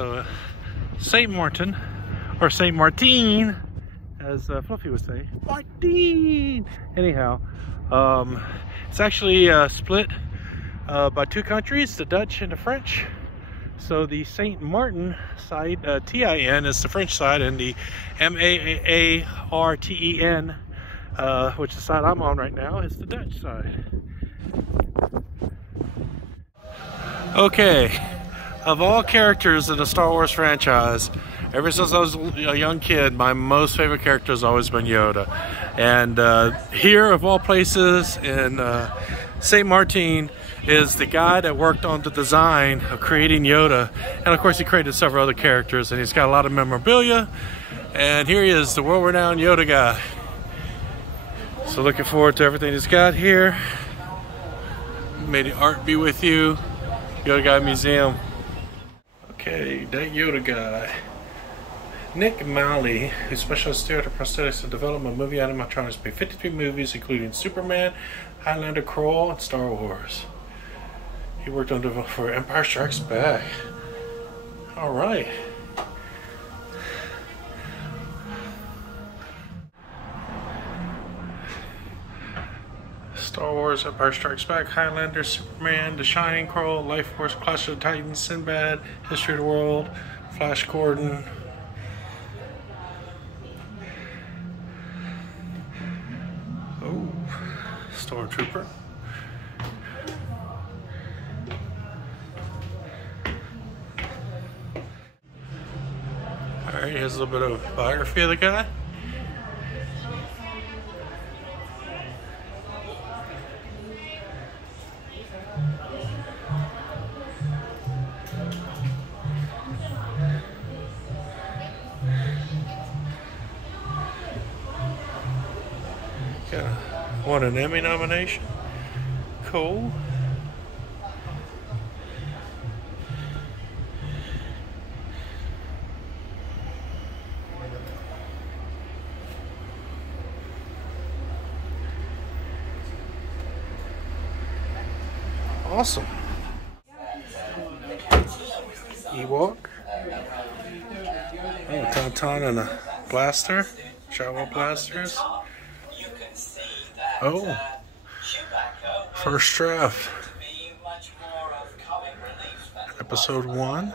So, St Maarten, or St Maarten, as Fluffy would say, Martin. Anyhow, it's actually split by two countries, the Dutch and the French. So the St Maarten side, T-I-N, is the French side, and the M-A-A-R-T-E-N, which is the side I'm on right now, is the Dutch side. Okay, of all characters in the Star Wars franchise, ever since I was a young kid, my most favorite character has always been Yoda. And here, of all places, in St. Maarten, is the guy that worked on the design of creating Yoda. And of course, he created several other characters, and he's got a lot of memorabilia. And here he is, the world-renowned Yoda guy. So looking forward to everything he's got here. May the art be with you. Yoda Guy Museum. Okay, that Yoda guy. Nick Malley, who specialized in theater prosthetics and development of movie animatronics, made 53 movies, including Superman, Highlander, Kroll, and Star Wars. He worked on for Empire Strikes Back. All right. Star Wars, Empire Strikes Back, Highlander, Superman, The Shining, Kroll, Life Force, Clash of the Titans, Sinbad, History of the World, Flash Gordon. Oh, Stormtrooper. Alright, here's a little bit of biography of the guy. Won an Emmy nomination. Cool. Awesome. Ewok. Oh, Tauntaun and a blaster. Travel blasters. Oh, first draft. Episode 1.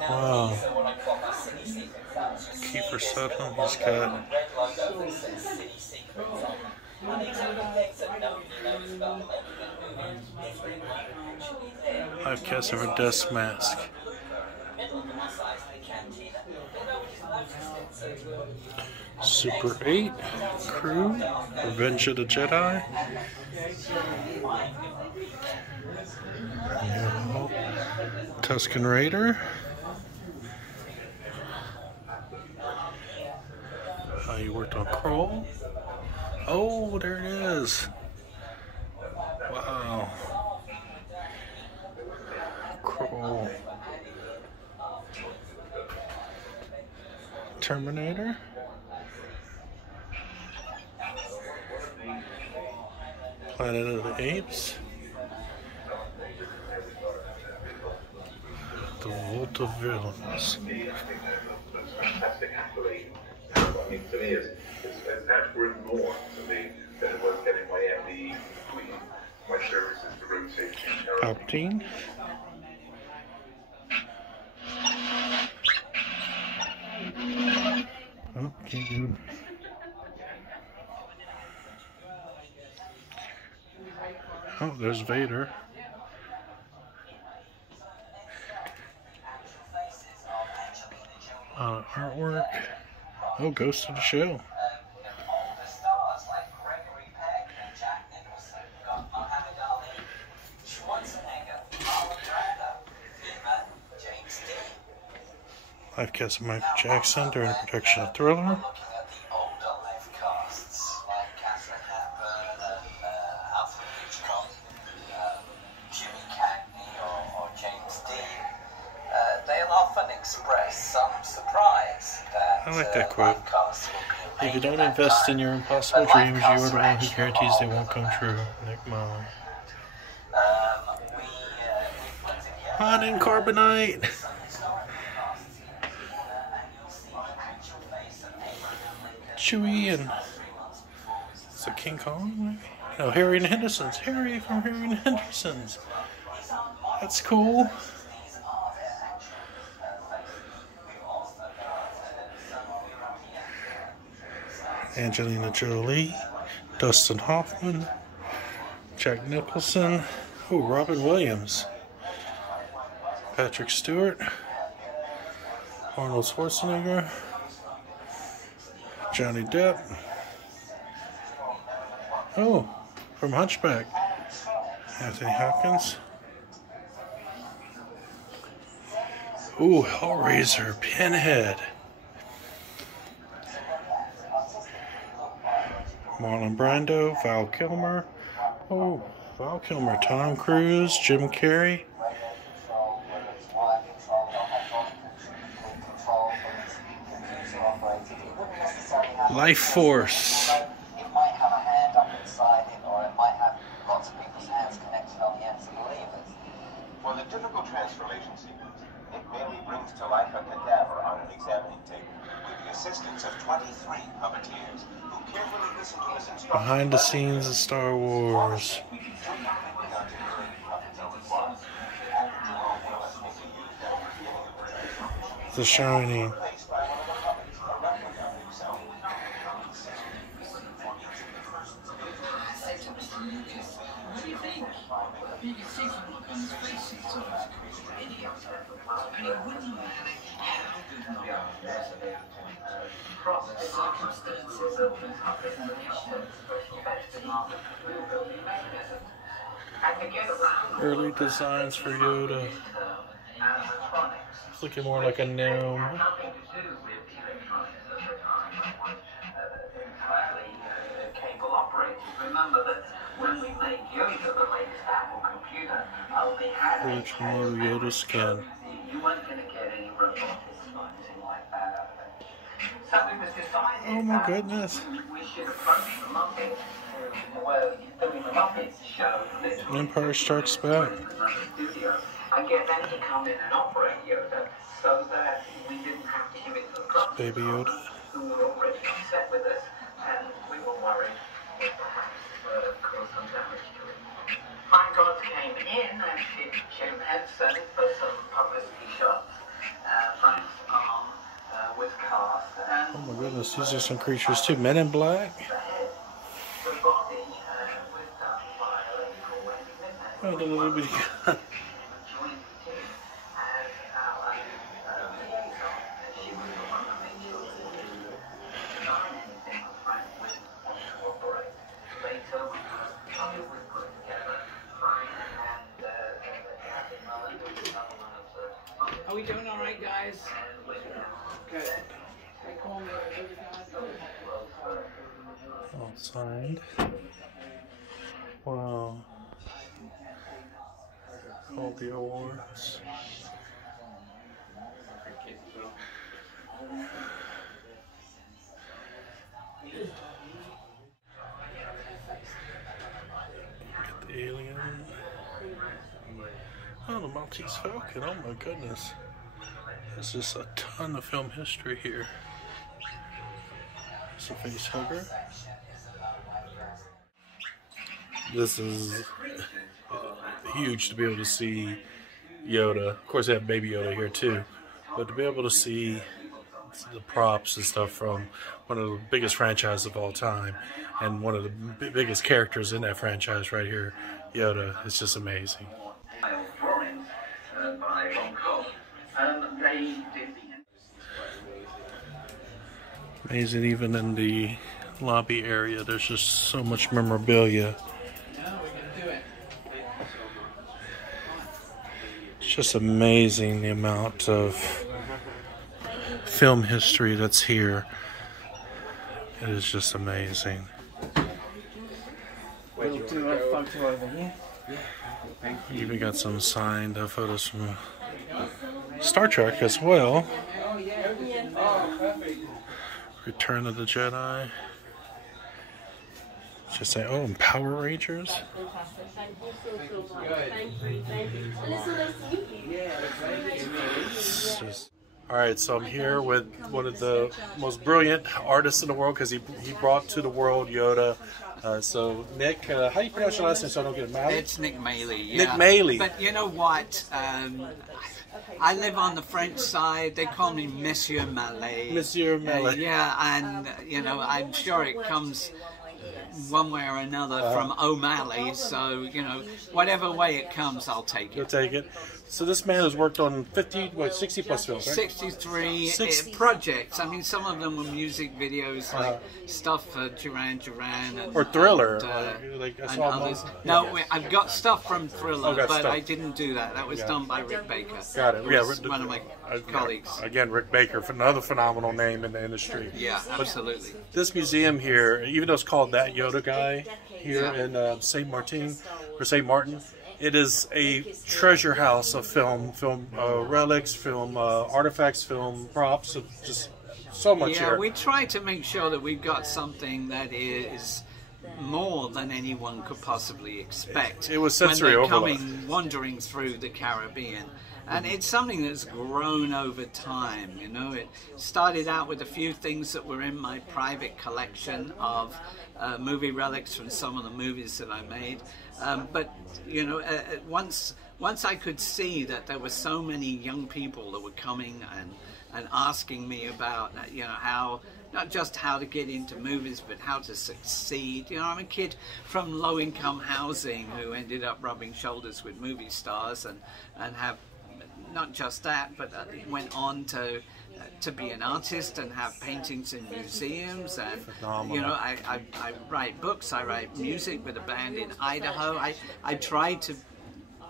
Wow. Kiefer Sutherland, he's got. I've cast of a dust mask. Super 8 Crew, Revenge of the Jedi. Tusken Raider. You worked on Kroll. Oh, there it is. Wow. Kroll. Terminator. Planet of the Apes. The Vault of Villains. Palpatine. Oh, can't do it. Oh, there's Vader. Artwork. Oh, Ghost of the Shell. Life cast of Michael Jackson during the production of Thriller. I like that quote. If you don't invest in your impossible dreams, you are the one who guarantees they won't come true. Nick Malley. Han in carbonite. Chewie and is it King Kong? Maybe? No, Harry and Henderson's. Harry from Harry and Henderson's. That's cool. Angelina Jolie, Dustin Hoffman, Jack Nicholson, oh, Robin Williams, Patrick Stewart, Arnold Schwarzenegger, Johnny Depp, oh, from Hunchback, Anthony Hopkins, ooh, Hellraiser, Pinhead, Marlon Brando, Val Kilmer, oh, Val Kilmer, Tom Cruise, Jim Carrey, Life Force, It might have a hand up inside it, or it might have lots of people's hands connected on the ends of the levers. For the difficult transformation sequence, it merely brings to life a cadaver on an examining table with the assistance of 23 puppeteers who carefully listen to his instructions. behind the scenes of Star Wars. The Shining. What do you think? You can see from the look on his face, he's sort of an idiot. And he wouldn't have had a good knock. The circumstances of his presentation. Early designs for Yoda. It's looking more like a gnome. Remember that when we made Yoda, the latest Apple computer, only had Original Yoda skin. you weren't going to get any robotics or anything like that. So it was decided Oh my goodness. we should approach the Muppets. Well, doing the Muppets show. Empire Strikes Back. Studio, and get them to come in and operate Yoda so that we didn't have to give it to the club. Baby Yoda. Who were already upset with us, and we were worried it perhaps cause some damage to it. Frank God came in and did Jim Henson for some publicity shots. Frank's arm was cast. And Oh my goodness, these are some creatures too. Men in Black. the head, the body was done by a lady called Wendy Midnight. Oh, the little bitty gun. Joined the team as our liaison. She was the one that made sure that we didn't design anything with Frank wouldn't want to operate. Later we put together Frank and Captain Mullen, who was another one of the Are we doing all right, guys? Good. They call me All signed. Wow. All the awards. Get the alien. Oh, the Maltese Falcon. Oh my goodness. There's just a ton of film history here. It's a face hugger. This is huge to be able to see Yoda. Of course, they have Baby Yoda here too, but to be able to see the props and stuff from one of the biggest franchises of all time and one of the biggest characters in that franchise right here, Yoda, it's just amazing. drawings by Hong Kong. They did the Amazing, even in the lobby area, there's just so much memorabilia. It's just amazing the amount of film history that's here. It is just amazing. We'll do a photo over here. You even got some signed photos from Star Trek as well. Return of the Jedi. Just say, oh, and Power Rangers. Fantastic. Thank you so much. Thank you. Thank you. And it's so nice to meet you. It's just- all right, so I'm here with one of the most brilliant artists in the world because he brought to the world Yoda. So Nick, how do you pronounce your last name so I don't get it mad? It's Nick Maley. Yeah. Nick Maley. But you know what? I live on the French side. They call me Monsieur Maley. Monsieur Maley. Yeah, and you know, I'm sure it comes one way or another from O'Malley. So you know, whatever way it comes, I'll take You'll it. take it. So this man has worked on 60 plus films, right? 63 projects. I mean, some of them were music videos, like stuff for Duran Duran and, Or Thriller. and I and saw others. one. No, I've got stuff from Thriller, got but stuff. I didn't do that. That was done by Rick Baker. Got it. Who Yeah, was one of my colleagues. Again, Rick Baker, another phenomenal name in the industry. Yeah, absolutely. This museum here, even though it's called That Yoda Guy here in St Maarten, or St Maarten, it is a treasure house of film relics, film artifacts, film props, of just so much Yeah, here. we try to make sure that we've got something that is more than anyone could possibly expect. It was sensory when they're overload. coming wandering through the Caribbean. And it's something that's grown over time, you know. It started out with a few things that were in my private collection of movie relics from some of the movies that I made. But, you know, once I could see that there were so many young people that were coming and asking me about, you know, how, not just how to get into movies, but how to succeed. You know, I'm a kid from low-income housing who ended up rubbing shoulders with movie stars and have not just that, but went on to be an artist and have paintings in museums, and Phenomenal. you know, I write books, I write music with a band in Idaho. I try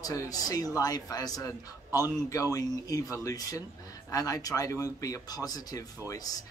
to see life as an ongoing evolution, and I try to be a positive voice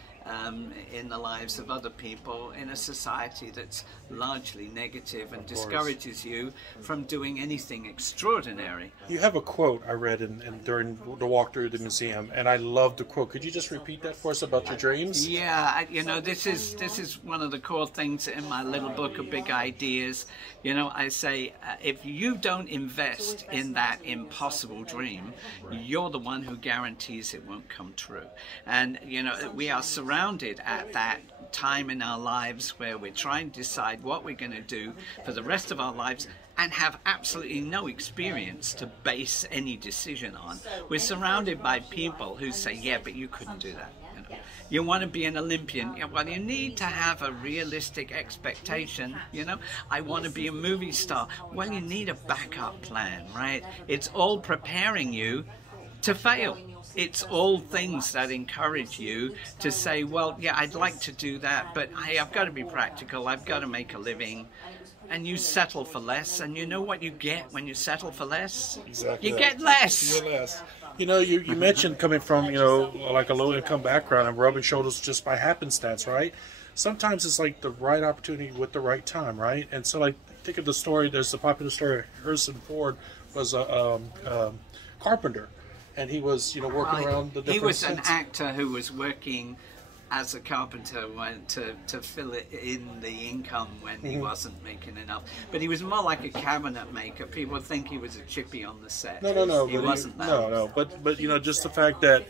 in the lives of other people in a society that's largely negative and discourages you from doing anything extraordinary. You have a quote I read during the walk through the museum, and I love the quote. Could you just repeat that for us about your dreams? Yeah, you know, this is one of the core things in my little book of big ideas. You know, I say, if you don't invest in that impossible dream, you're the one who guarantees it won't come true. And, you know, we are surrounded at that time in our lives where we're trying to decide what we're going to do for the rest of our lives and have absolutely no experience to base any decision on. We're surrounded by people who say, yeah, but you couldn't do that. You know, you want to be an Olympian. Yeah, well, you need to have a realistic expectation. You know, I want to be a movie star. Well, you need a backup plan, right? It's all preparing you to fail. It's all things that encourage you to say, well, yeah, I'd like to do that, but hey, I've got to be practical. I've got to make a living. And you settle for less, and you know what you get when you settle for less? Exactly. You get less. You get less. You know, you mentioned coming from, you know, like a low-income background and rubbing shoulders just by happenstance, right? Sometimes it's like the right opportunity with the right time, right? And so, like, think of the story. There's the popular story. Harrison Ford was a carpenter, and he was, you know, working around the different He was sets. an actor who was working as a carpenter to fill it in the income when he wasn't making enough. But he was more like a cabinet maker. People think he was a chippy on the set. No. He wasn't that. No. But you know, just the fact that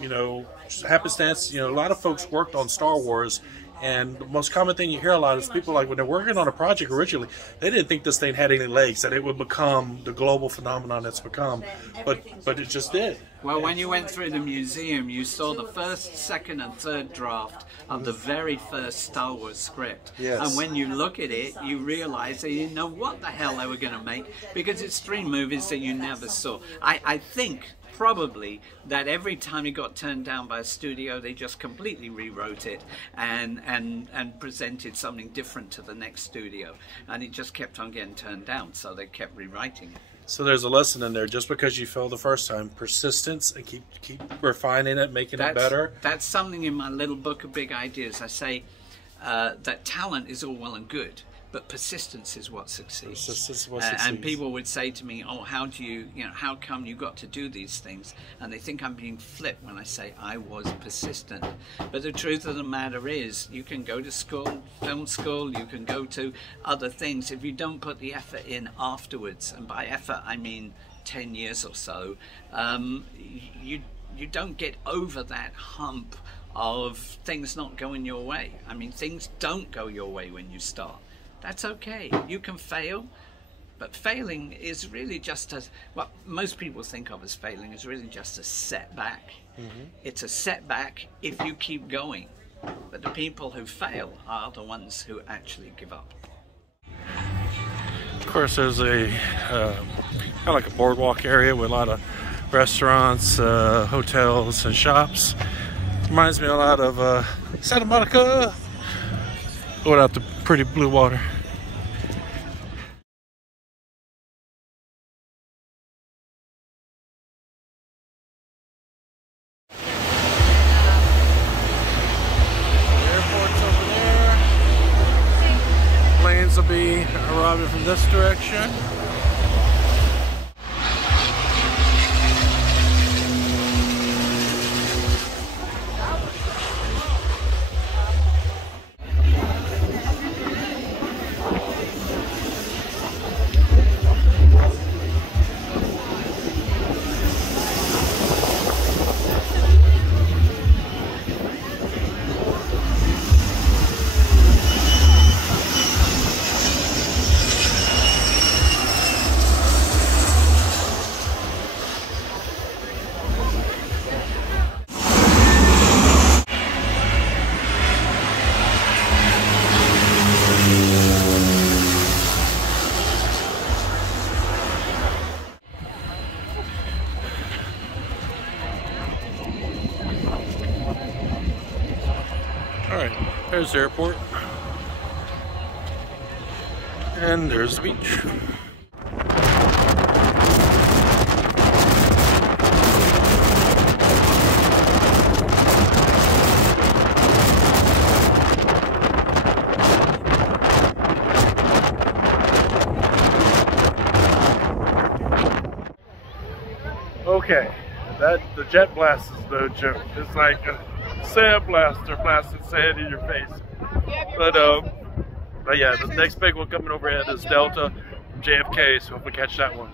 you know, happenstance. You know, a lot of folks worked on Star Wars. And the most common thing you hear a lot is people, like, when they're working on a project originally, they didn't think this thing had any legs, that it would become the global phenomenon it's become. But it just did. Well, when you went through the museum, you saw the first, second, and third draft of the very first Star Wars script. Yes. And when you look at it, you realize that you didn't know what the hell they were going to make, because it's 3 movies that you never saw. I think probably that every time it got turned down by a studio, they just completely rewrote it and presented something different to the next studio, and it just kept on getting turned down, so they kept rewriting it. So there's a lesson in there. Just because you failed the first time, persistence, and keep refining it, making it better. That's something in my little book of big ideas. I say that talent is all well and good, but persistence is what succeeds. Persistence is what And succeeds. people would say to me, "Oh, how do you, how come you got to do these things?" And they think I'm being flip when I say I was persistent. But the truth of the matter is, you can go to school, film school, you can go to other things. If you don't put the effort in afterwards, and by effort I mean 10 years or so, you don't get over that hump of things not going your way. I mean, things don't go your way when you start. That's okay. You can fail, but failing is really just what most people think of as failing is really just a setback. It's a setback if you keep going. But the people who fail are the ones who actually give up. Of course, there's a kind of like a boardwalk area with a lot of restaurants, hotels, and shops. Reminds me a lot of Santa Monica. Going out the pretty blue water. Airport's over there. Planes will be arriving from this direction. Alright, there's the airport. And there's the beach. Okay, the jet blast is no joke. It's like a sand blaster blasting sand in your face. But yeah, the next big one coming overhead is Delta from JFK, so hope we catch that one.